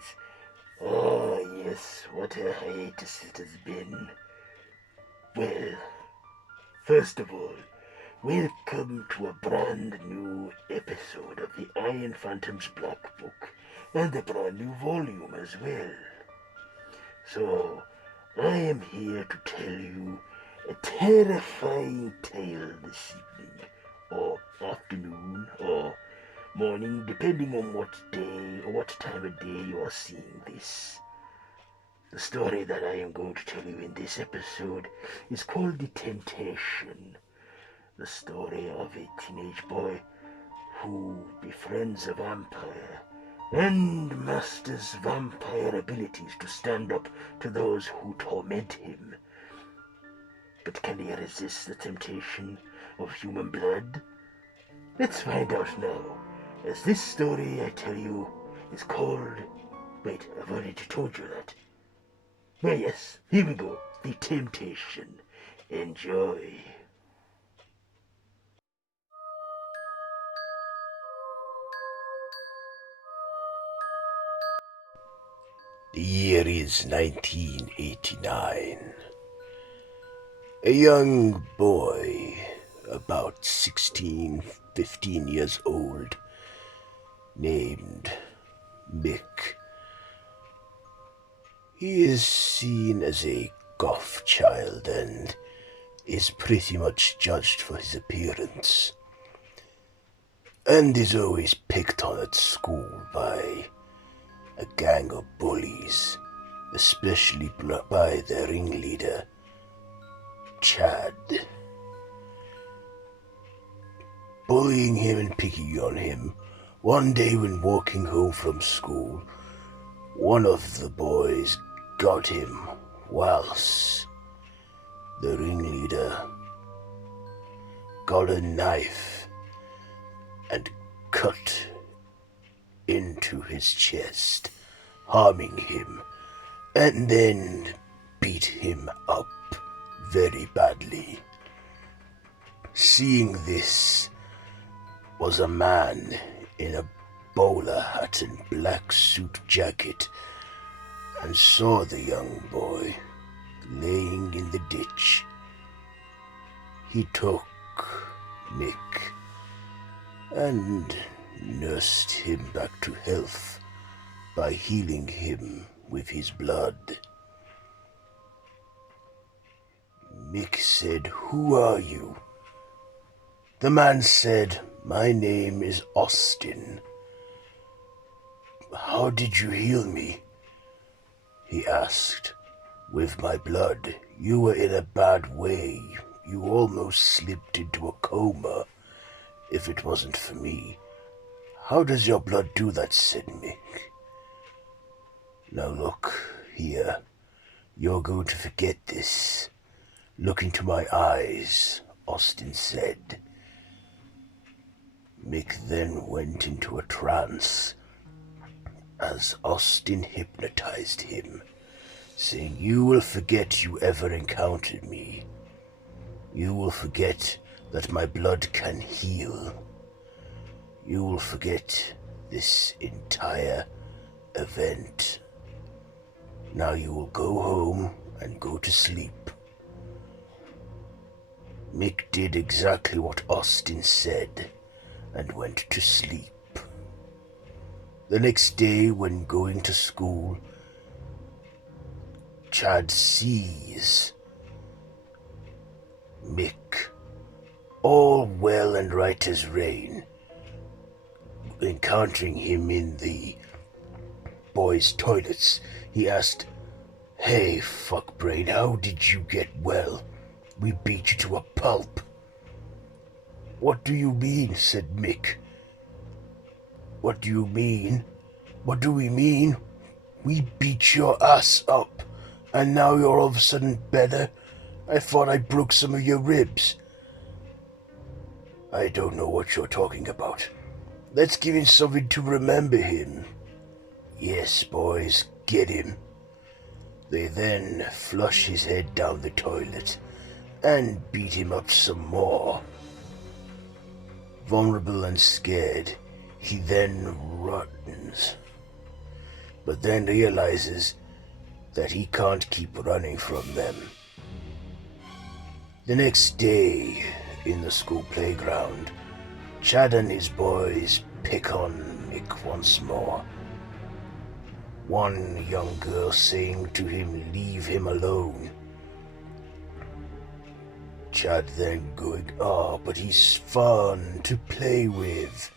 befriends. Ah, yes, what a hiatus it has been. Well, first of all, welcome to a brand new episode of the Iron Phantom's Black Book, and a brand new volume as well. So, I am here to tell you a terrifying tale this evening, or afternoon, or morning, depending on what day or what time of day you are seeing this. The story that I am going to tell you in this episode is called The Temptation. The story of a teenage boy who befriends a vampire and masters vampire abilities to stand up to those who torment him. But can he resist the temptation of human blood? Let's find out now, as this story I tell you is called... Wait, I've already told you that. Well, yes, here we go. The Temptation. Enjoy. The year is 1989. A young boy, about 16, 15 years old, named Mick. He is seen as a goth child and is pretty much judged for his appearance, and is always picked on at school by a gang of bullies, especially by their ringleader, Chad. Bullying him and picking on him, one day when walking home from school, one of the boys got him whilst the ringleader got a knife and cut into his chest, harming him, and then beat him up very badly. Seeing this was a man in a bowler hat and black suit jacket, and saw the young boy laying in the ditch. He took Nick and nursed him back to health by healing him with his blood. Mick said, "Who are you?" The man said, "My name is Austin." "How did you heal me?" he asked. "With my blood. You were in a bad way. You almost slipped into a coma. If it wasn't for me." "How does your blood do that?" said Mick. "Now look here. You're going to forget this. Look into my eyes," Austin said. Mick then went into a trance as Austin hypnotized him, saying, "You will forget you ever encountered me. You will forget that my blood can heal. You will forget this entire event. Now you will go home and go to sleep." Mick did exactly what Austin said and went to sleep. The next day, when going to school, Chad sees Mick, all well and right as rain, encountering him in the boys' toilets. He asked, "Hey, fuckbrain, how did you get well? We beat you to a pulp." "What do you mean?" said Mick. "What do you mean? What do we mean? We beat your ass up, and now you're all of a sudden better? I thought I broke some of your ribs." "I don't know what you're talking about. Let's give him something to remember him." "Yes, boys, get him." They then flush his head down the toilet and beat him up some more. Vulnerable and scared, he then runs. but then realizes that he can't keep running from them. The next day, in the school playground, Chad and his boys pick on Mick once more. One young girl saying to him, "Leave him alone." Chad then going, "Oh, but he's fun to play with.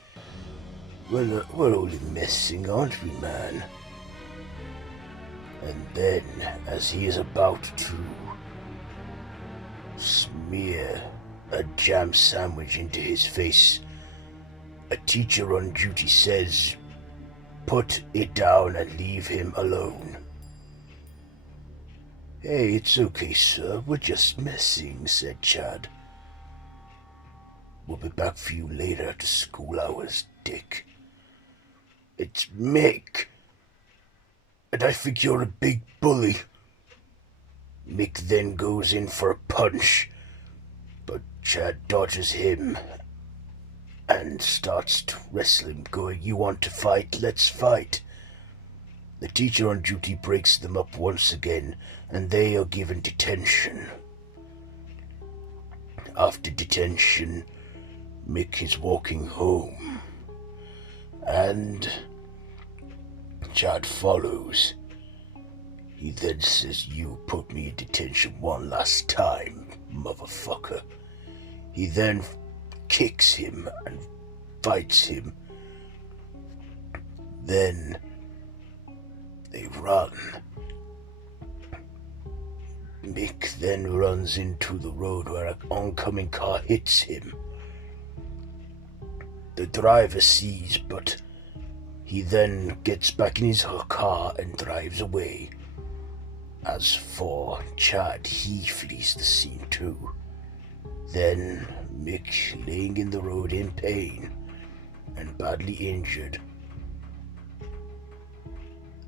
We're only messing, aren't we, man?" And then, as he is about to smear a jam sandwich into his face, a teacher on duty says, "Put it down and leave him alone." "Hey, it's okay, sir. We're just messing," said Chad. "We'll be back for you later after school hours, Dick." "It's Mick. And I think you're a big bully." Mick then goes in for a punch, but Chad dodges him and starts to wrestle him, going, "You want to fight? Let's fight." The teacher on duty breaks them up once again, and they are given detention. After detention, Mick is walking home, and Chad follows. He then says, "You put me in detention one last time, motherfucker." He then kicks him and fights him. Then they run. Mick then runs into the road where an oncoming car hits him. The driver sees, but he then gets back in his car and drives away. As for Chad, he flees the scene too. Then Mick, laying in the road in pain and badly injured,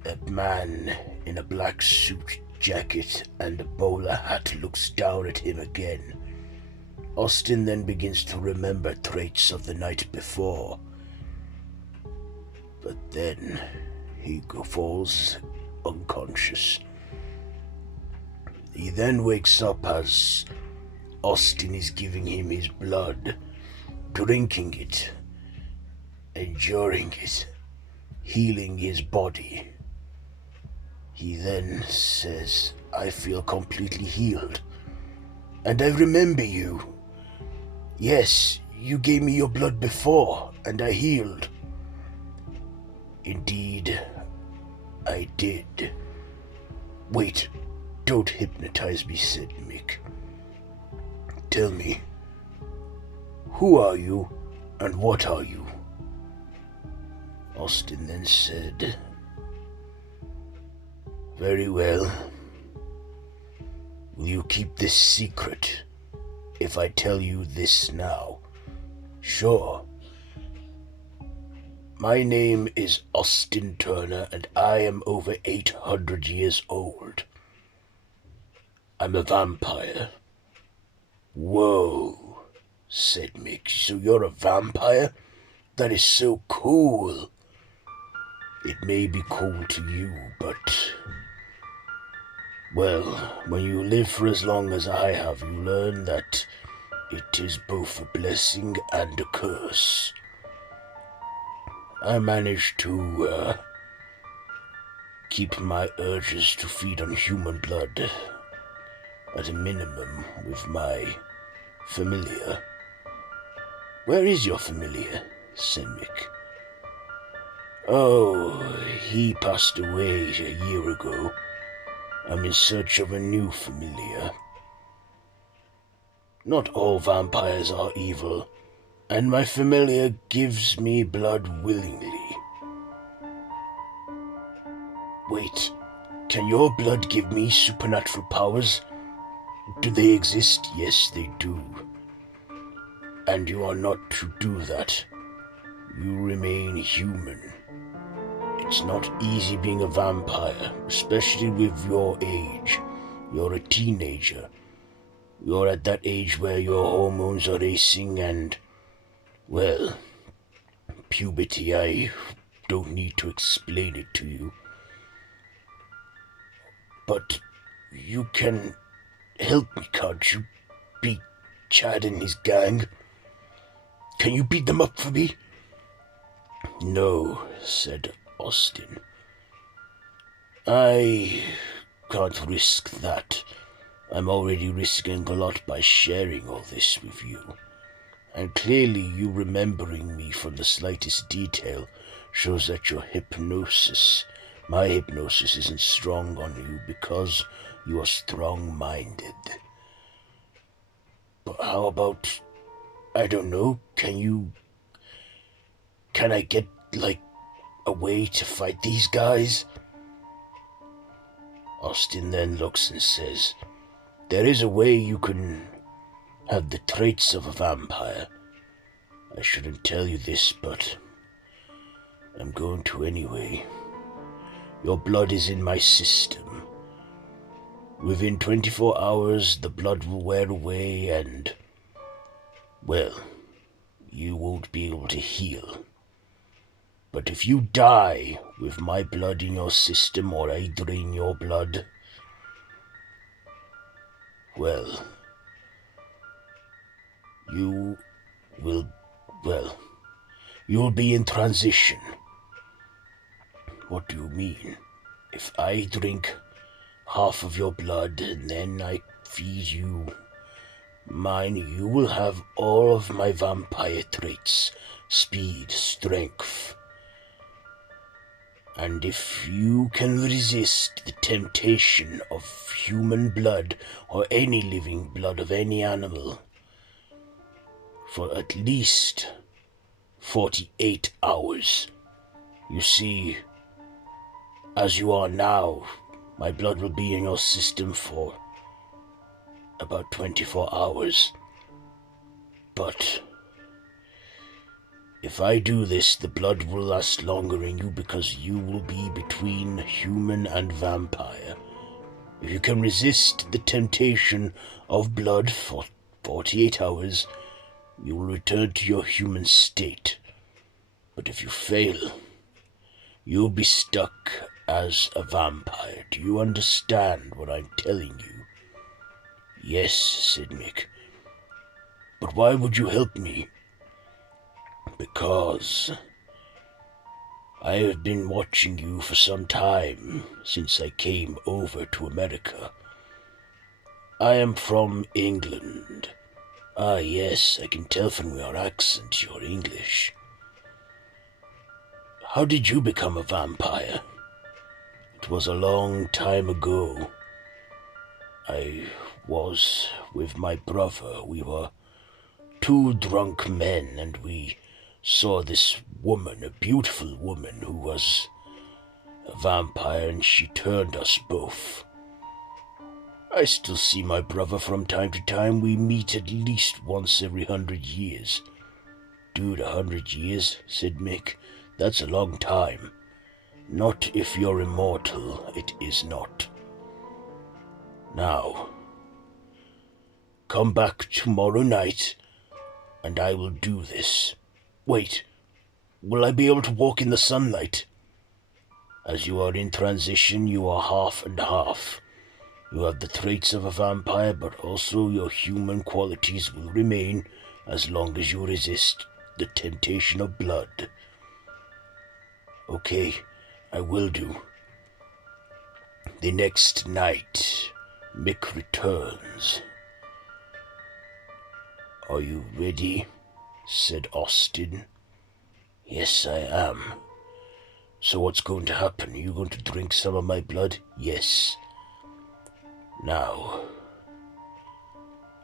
a man in a black suit jacket and a bowler hat looks down at him again. Austin then begins to remember traits of the night before, but then he falls unconscious. He then wakes up as Austin is giving him his blood, drinking it, enduring it, healing his body. He then says, "I feel completely healed, and I remember you. Yes, you gave me your blood before, and I healed." "Indeed, I did." "Wait, don't hypnotize me," said Mick. "Tell me, who are you, and what are you?" Austin then said, "Very well. Will you keep this secret if I tell you this now?" "Sure." "My name is Austin Turner, and I am over 800 years old. I'm a vampire." "Whoa," said Mick. "So you're a vampire? That is so cool." "It may be cool to you, but, well, when you live for as long as I have, you learn that it is both a blessing and a curse. I managed to keep my urges to feed on human blood at a minimum with my familiar." "Where is your familiar?" said Mick. "Oh, he passed away a year ago. I'm in search of a new familiar. Not all vampires are evil, and my familiar gives me blood willingly." "Wait, can your blood give me supernatural powers? Do they exist?" "Yes, they do. And you are not to do that. You remain human. It's not easy being a vampire, especially with your age. You're a teenager. You're at that age where your hormones are racing and, well, puberty, I don't need to explain it to you. But you can help me, can't you? Beat Chad and his gang. Can you beat them up for me? No, said Austin. I can't risk that. I'm already risking a lot by sharing all this with you. And clearly you remembering me from the slightest detail shows that my hypnosis isn't strong on you because you are strong-minded. But how about, I don't know, can I get, a way to fight these guys? Austin then looks and says, there is a way you can have the traits of a vampire. I shouldn't tell you this, but I'm going to anyway. Your blood is in my system. Within 24 hours, the blood will wear away and, well, you won't be able to heal. But if you die with my blood in your system or I drain your blood, well, you'll be in transition. What do you mean? If I drink half of your blood and then I feed you mine, you will have all of my vampire traits, speed, strength. And if you can resist the temptation of human blood or any living blood of any animal for at least 48 hours, you see, as you are now, my blood will be in your system for about 24 hours. But if I do this, the blood will last longer in you because you will be between human and vampire. If you can resist the temptation of blood for 48 hours, you will return to your human state. But if you fail, you'll be stuck as a vampire. Do you understand what I'm telling you? Yes, said Mick. But why would you help me? Because I have been watching you for some time, since I came over to America. I am from England. Ah, yes, I can tell from your accent you're English. How did you become a vampire? It was a long time ago. I was with my brother. We were two drunk men, and we saw this woman, a beautiful woman who was a vampire, and she turned us both. I still see my brother from time to time. We meet at least once every 100 years. Dude, 100 years, said Mick. That's a long time. Not if you're immortal, it is not. Now, come back tomorrow night, and I will do this. Wait, will I be able to walk in the sunlight? As you are in transition, you are half and half. You have the traits of a vampire, but also your human qualities will remain as long as you resist the temptation of blood. Okay, I will do. The next night, Mick returns. Are you ready? Said Austin. Yes, I am. So what's going to happen? Are you going to drink some of my blood? Yes. Now,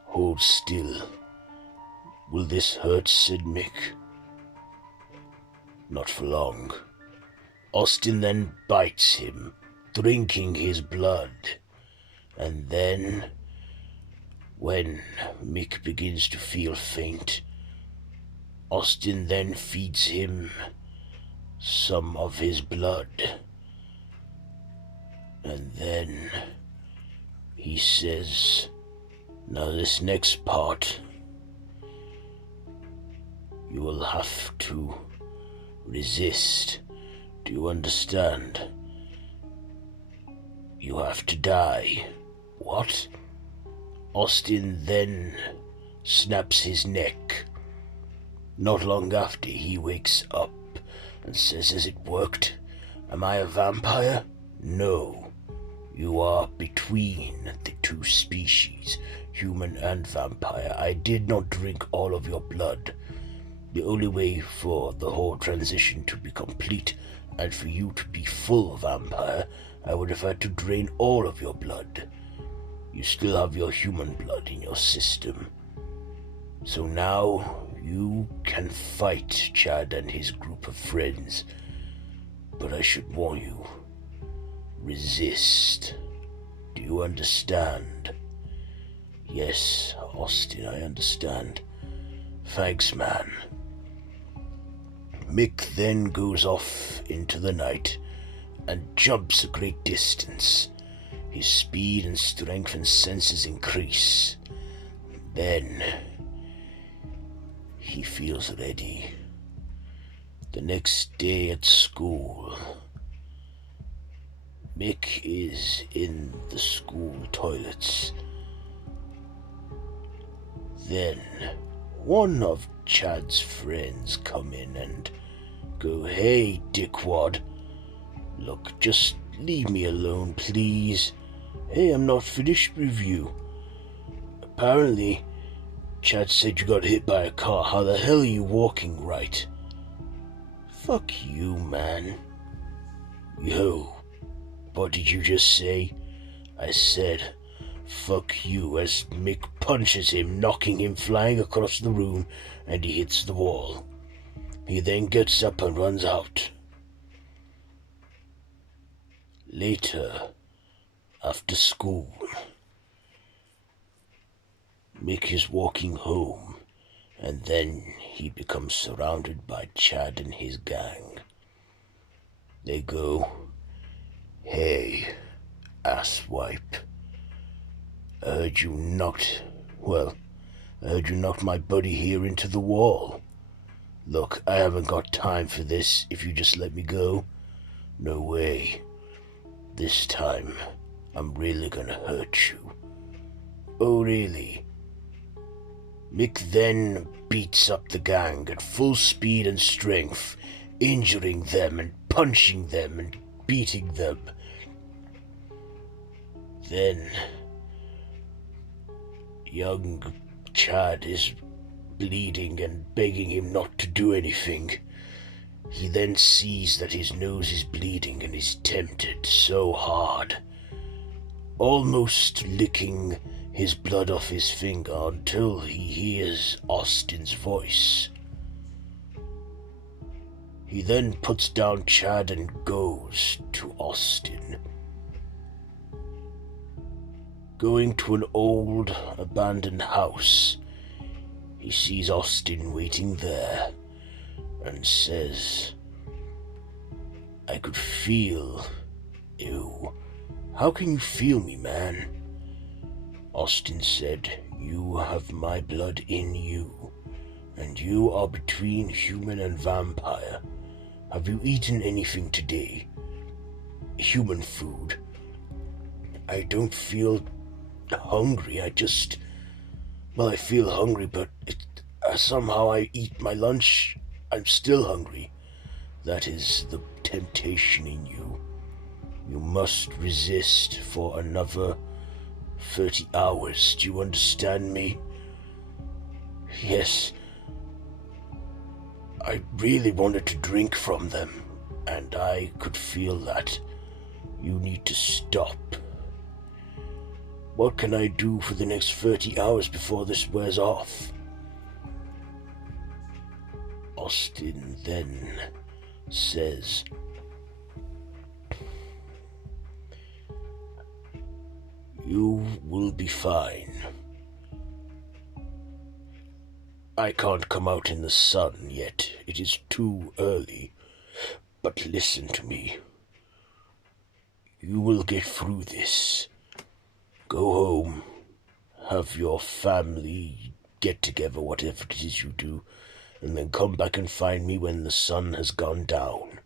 hold still. Will this hurt? Said Mick. Not for long. Austin then bites him, drinking his blood. And then, when Mick begins to feel faint, Austin then feeds him some of his blood. And then he says, now this next part, you will have to resist. Do you understand? You have to die. What? Austin then snaps his neck. Not long after, he wakes up and says, "Has it worked? Am I a vampire?" No. You are between the two species, human and vampire. I did not drink all of your blood. The only way for the whole transition to be complete and for you to be full vampire, I would have had to drain all of your blood. You still have your human blood in your system. So now you can fight Chad and his group of friends. But I should warn you, resist. Do you understand? Yes, Austin, I understand. Thanks, man. Mick then goes off into the night and jumps a great distance. His speed and strength and senses increase. Then he feels ready. The next day at school, Mick is in the school toilets. Then one of Chad's friends come in and go, "Hey, dickwad, look, just leave me alone, please. Hey, I'm not finished with you. Apparently, Chad said you got hit by a car. How the hell are you walking right?" Fuck you, man. Yo, what did you just say? I said, fuck you, as Mick punches him, knocking him flying across the room, and he hits the wall. He then gets up and runs out. Later, after school, Mick is walking home, and then he becomes surrounded by Chad and his gang. They go, "Hey, asswipe, I heard you knocked my buddy here into the wall. Look, I haven't got time for this if you just let me go. No way. This time, I'm really gonna hurt you." "Oh, really?" Mick then beats up the gang at full speed and strength, injuring them and punching them and beating them. Then, young Chad is bleeding and begging him not to do anything. He then sees that his nose is bleeding and is tempted so hard, almost licking his blood off his finger until he hears Austin's voice. He then puts down Chad and goes to Austin. Going to an old, abandoned house, he sees Austin waiting there and says, "I could feel you." "How can you feel me, man?" Austin said, "You have my blood in you, and you are between human and vampire. Have you eaten anything today? Human food?" "I don't feel hungry. I feel hungry, but somehow I eat my lunch. I'm still hungry." "That is the temptation in you. You must resist for another 30 hours. Do you understand me?" "Yes. I really wanted to drink from them, and I could feel that. You need to stop. What can I do for the next 30 hours before this wears off?" Austin then says, "You will be fine. I can't come out in the sun yet. It is too early. But listen to me. You will get through this. Go home. Have your family get together, whatever it is you do, and then come back and find me when the sun has gone down.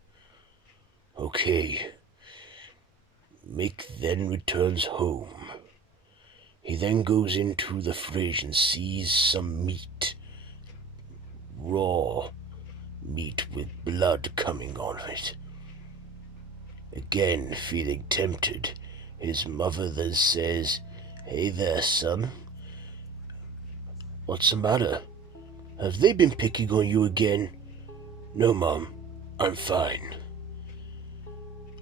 Okay. Mick then returns home. He then goes into the fridge and sees some meat. Raw meat with blood coming on it. Again, feeling tempted, his mother then says, "Hey there, son. What's the matter? Have they been picking on you again?" "No, Mom. I'm fine."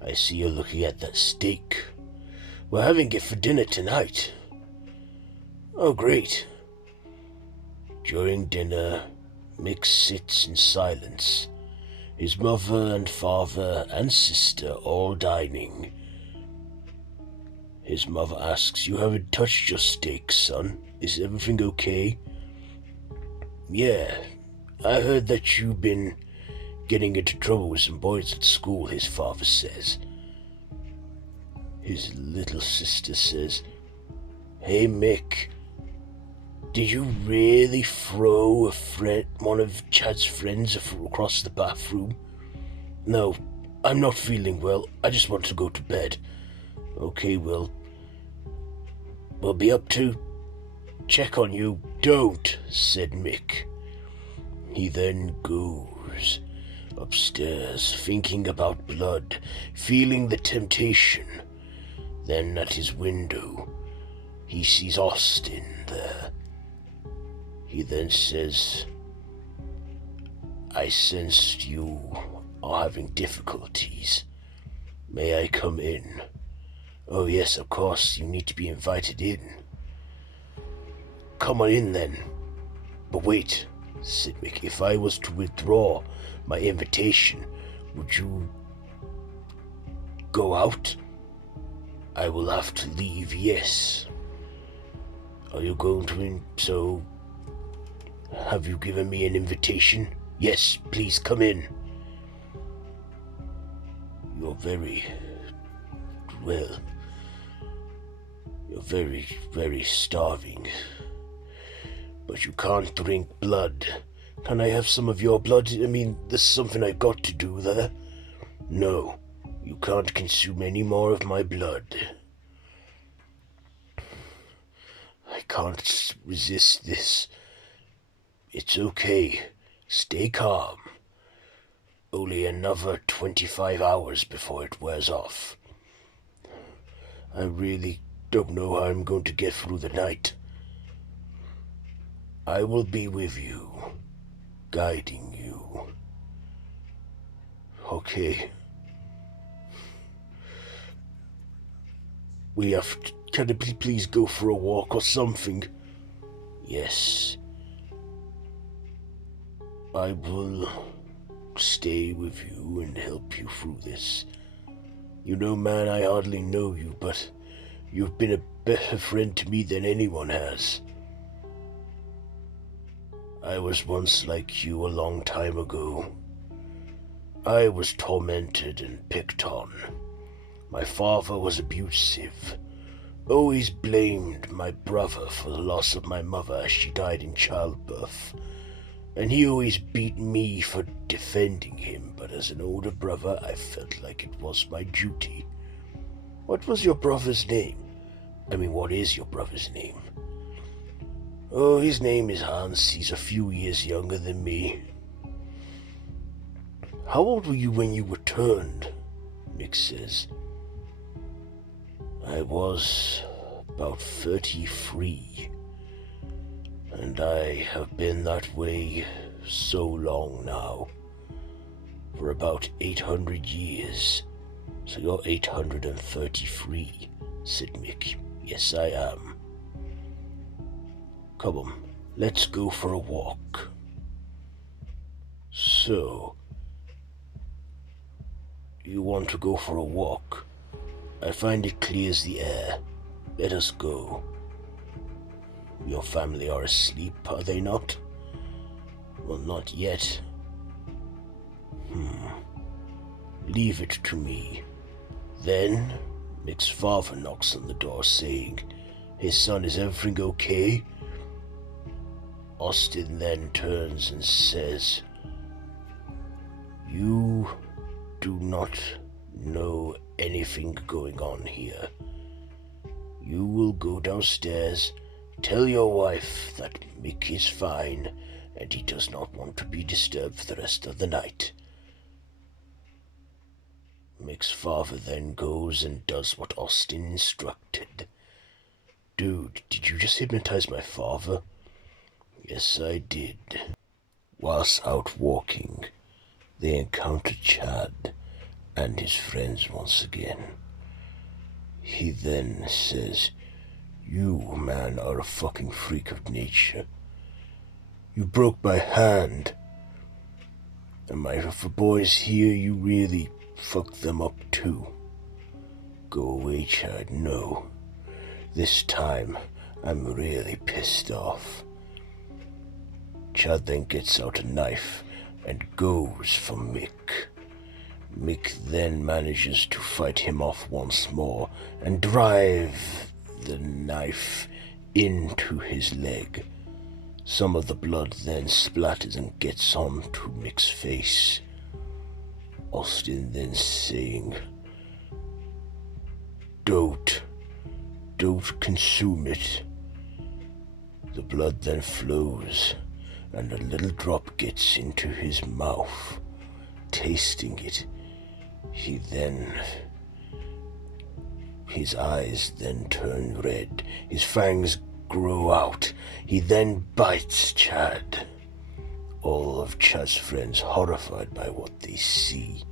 "I see you're looking at that steak. We're having it for dinner tonight." "Oh, great." During dinner, Mick sits in silence. His mother and father and sister all dining. His mother asks, "You haven't touched your steak, son. Is everything okay?" "Yeah, I heard that you've been getting into trouble with some boys at school," his father says. His little sister says, "Hey, Mick, did you really throw one of Chad's friends across the bathroom?" "No, I'm not feeling well. I just want to go to bed." "Okay, we'll be up to check on you." "Don't," said Mick. He then goes upstairs, thinking about blood, feeling the temptation. Then at his window, he sees Austin there. He then says, "I sensed you are having difficulties. May I come in?" "Oh yes, of course, you need to be invited in." "Come on in then." "But wait," said Mick, "if I was to withdraw my invitation, would you go out?" "I will have to leave, yes." "Are you going to so have you given me an invitation?" "Yes, please come in." You're very very starving. But you can't drink blood. Can I have some of your blood? I mean, there's something I've got to do there." "No, you can't consume any more of my blood. I can't resist this. It's okay. Stay calm. Only another 25 hours before it wears off. I really don't know how I'm going to get through the night. I will be with you, guiding you." "Okay. We have to, can I please go for a walk or something?" "Yes. I will stay with you and help you through this. You know, man, I hardly know you, but you've been a better friend to me than anyone has. I was once like you a long time ago. I was tormented and picked on. My father was abusive. Always blamed my brother for the loss of my mother as she died in childbirth. And he always beat me for defending him, but as an older brother, I felt like it was my duty." "What was your brother's name? I mean, what is your brother's name?" "Oh, his name is Hans. He's a few years younger than me." "How old were you when you returned?" Mick says. "I was about 33. And I have been that way so long now. For about 800 years. So you're 833, said Mick. "Yes, I am." "Come on, let's go for a walk." "So, you want to go for a walk? I find it clears the air. Let us go." "Your family are asleep, are they not?" "Well, not yet." "Leave it to me." Then, Mick's father knocks on the door saying, "Hey son, is everything okay?" Austin then turns and says, "You do not know anything going on here. You will go downstairs, tell your wife that Mick is fine and he does not want to be disturbed for the rest of the night. Mick's father then goes and does what Austin instructed. Dude, did you just hypnotize my father? Yes, I did. Whilst out walking, they encounter Chad and his friends once again. He then says, "You, man, are a fucking freak of nature. You broke my hand. And my boys here, you really fucked them up too. Go away, Chad, no. This time, I'm really pissed off." Chad then gets out a knife and goes for Mick. Mick then manages to fight him off once more and drive the knife into his leg. Some of the blood then splatters and gets onto Mick's face. Austin then saying, Don't consume it." The blood then flows and a little drop gets into his mouth. Tasting it, his eyes then turn red, his fangs grow out. He then bites Chad. All of Chad's friends, horrified by what they see,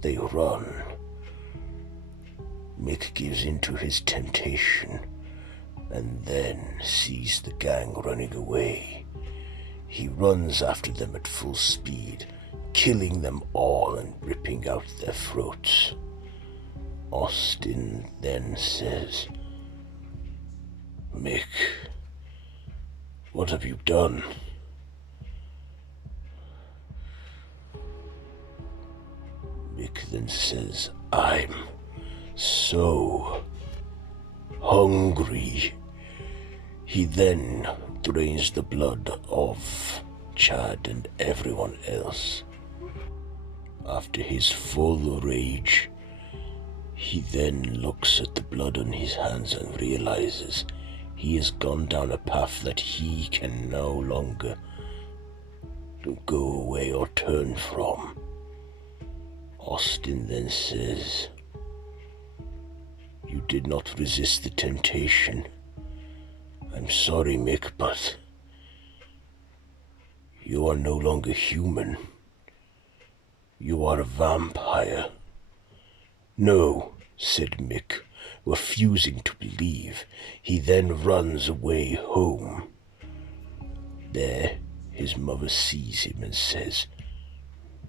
they run. Mick gives in to his temptation and then sees the gang running away. He runs after them at full speed, killing them all and ripping out their throats. Austin then says, "Mick, what have you done?" Mick then says, "I'm so hungry." He then drains the blood of Chad and everyone else. After his full rage, he then looks at the blood on his hands and realizes he has gone down a path that he can no longer go away or turn from. Austin then says, "You did not resist the temptation. I'm sorry, Mick, but you are no longer human. You are a vampire." "No," said Mick, refusing to believe. He then runs away home. There, his mother sees him and says,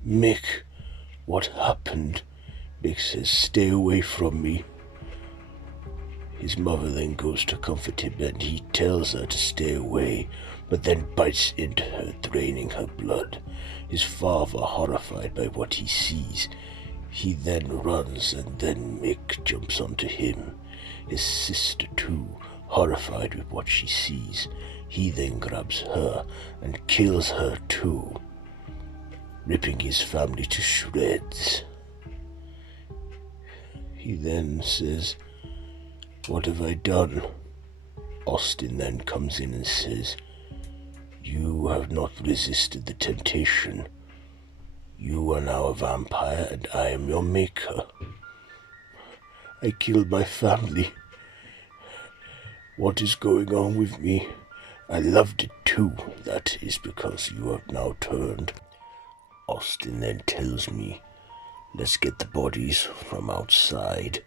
"Mick, what happened?" Mick says, "Stay away from me." His mother then goes to comfort him and he tells her to stay away, but then bites into her, draining her blood. His father, horrified by what he sees, he then runs and then Mick jumps onto him. His sister too, horrified with what she sees, he then grabs her and kills her too, ripping his family to shreds. He then says, "What have I done?" Austin then comes in and says, "You have not resisted the temptation. You are now a vampire and I am your maker. I killed my family. What is going on with me? I loved it too. That is because you have now turned." Austin then tells me, "Let's get the bodies from outside."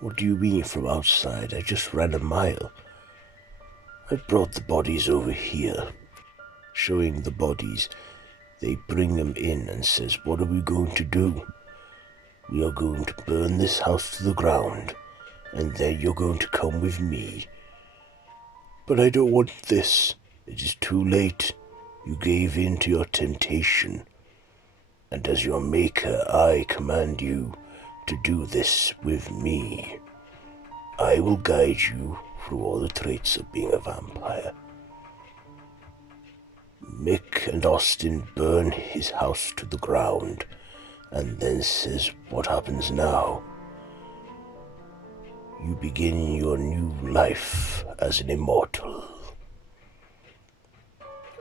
"What do you mean from outside? I just ran a mile." "I brought the bodies over here." Showing the bodies, they bring them in and says, "What are we going to do?" "We are going to burn this house to the ground, and then you're going to come with me." "But I don't want this." "It is too late. You gave in to your temptation. And as your maker, I command you to do this with me. I will guide you through all the traits of being a vampire." Mick and Austin burn his house to the ground, and then says, "What happens now? You begin your new life as an immortal."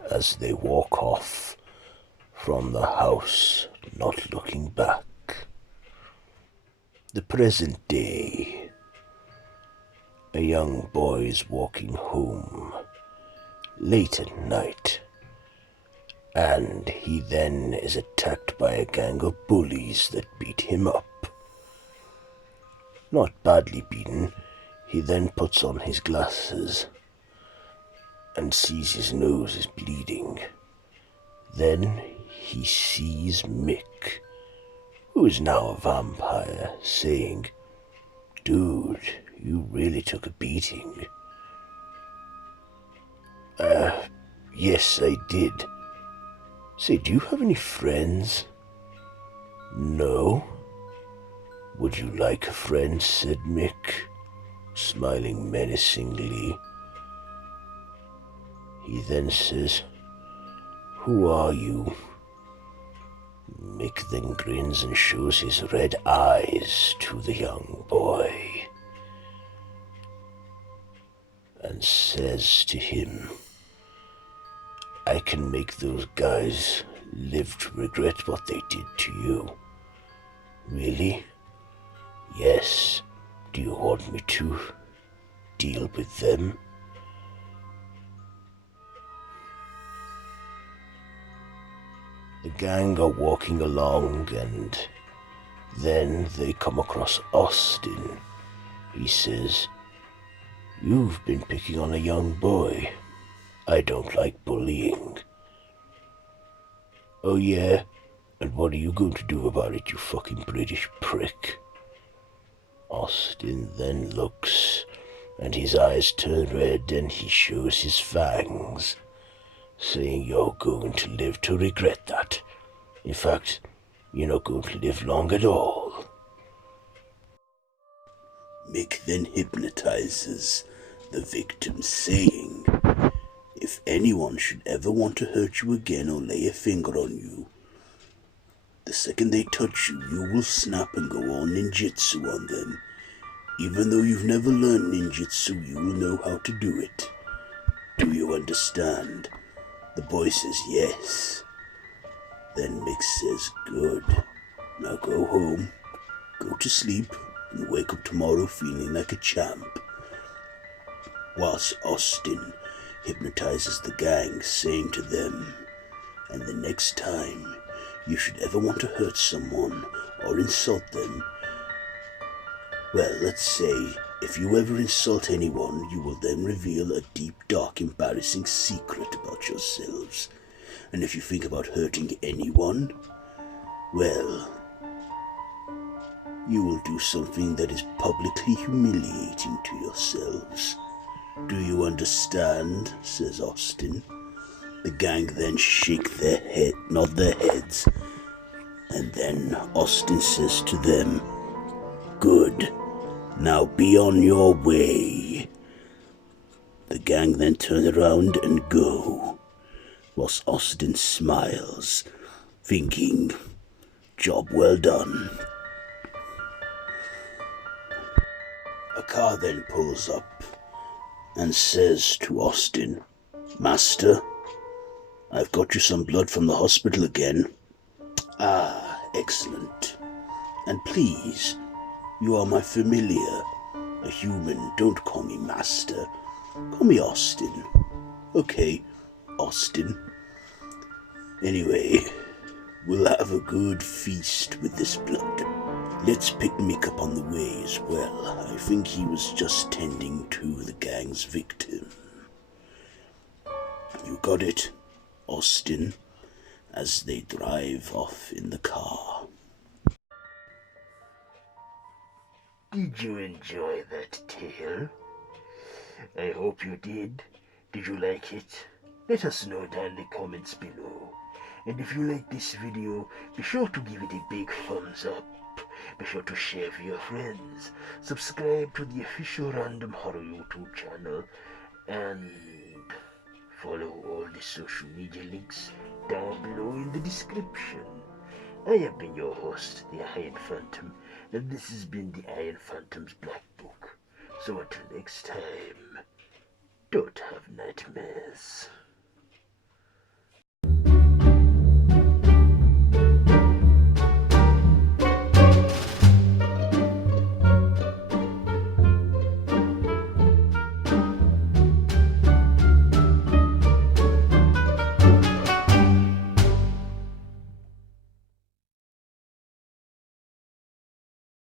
As they walk off from the house, not looking back. The present day. A young boy is walking home late at night, and he then is attacked by a gang of bullies that beat him up. Not badly beaten, he then puts on his glasses and sees his nose is bleeding. Then he sees Mick, who is now a vampire, saying, "Dude, you really took a beating." Yes, I did." "Say, do you have any friends?" "No." "Would you like a friend?" said Mick, smiling menacingly. He then says, "Who are you?" Mick then grins and shows his red eyes to the young boy and says to him, "I can make those guys live to regret what they did to you." "Really?" "Yes. Do you want me to deal with them?" The gang are walking along, and then they come across Austin. He says, "You've been picking on a young boy. I don't like bullying." "Oh yeah? And what are you going to do about it, you fucking British prick?" Austin then looks, and his eyes turn red, and he shows his fangs, saying, "You're going to live to regret that. In fact, you're not going to live long at all." Mick then hypnotizes the victim, saying, "If anyone should ever want to hurt you again or lay a finger on you, the second they touch you, you will snap and go all ninjutsu on them. Even though you've never learned ninjutsu, you will know how to do it. Do you understand?" The boy says yes. Then Mick says, "Good. Now go home, go to sleep, and wake up tomorrow feeling like a champ." Whilst Austin hypnotizes the gang, saying to them, "And the next time you should ever want to hurt someone or insult them, well, let's say, if you ever insult anyone, you will then reveal a deep, dark, embarrassing secret about yourselves. And if you think about hurting anyone, well, you will do something that is publicly humiliating to yourselves. Do you understand?" says Austin. The gang then shake their head, nod their heads, and then Austin says to them, "Good. Now be on your way." The gang then turn around and go, whilst Austin smiles, thinking, "Job well done." A car then pulls up and says to Austin, "Master, I've got you some blood from the hospital again." "Ah, excellent. And please, you are my familiar. A human, don't call me Master. Call me Austin." "Okay, Austin. Anyway, we'll have a good feast with this blood. Let's pick Mick up on the way as well. I think he was just tending to the gang's victim." "You got it, Austin," as they drive off in the car. Did you enjoy that tale? I hope you did. Did you like it? Let us know down in the comments below. And if you like this video, be sure to give it a big thumbs up. Be sure to share with your friends. Subscribe to the official Random Horror YouTube channel. And follow all the social media links down below in the description. I have been your host, the Iron Phantom, and this has been the Iron Phantom's Black Book. So until next time, don't have nightmares.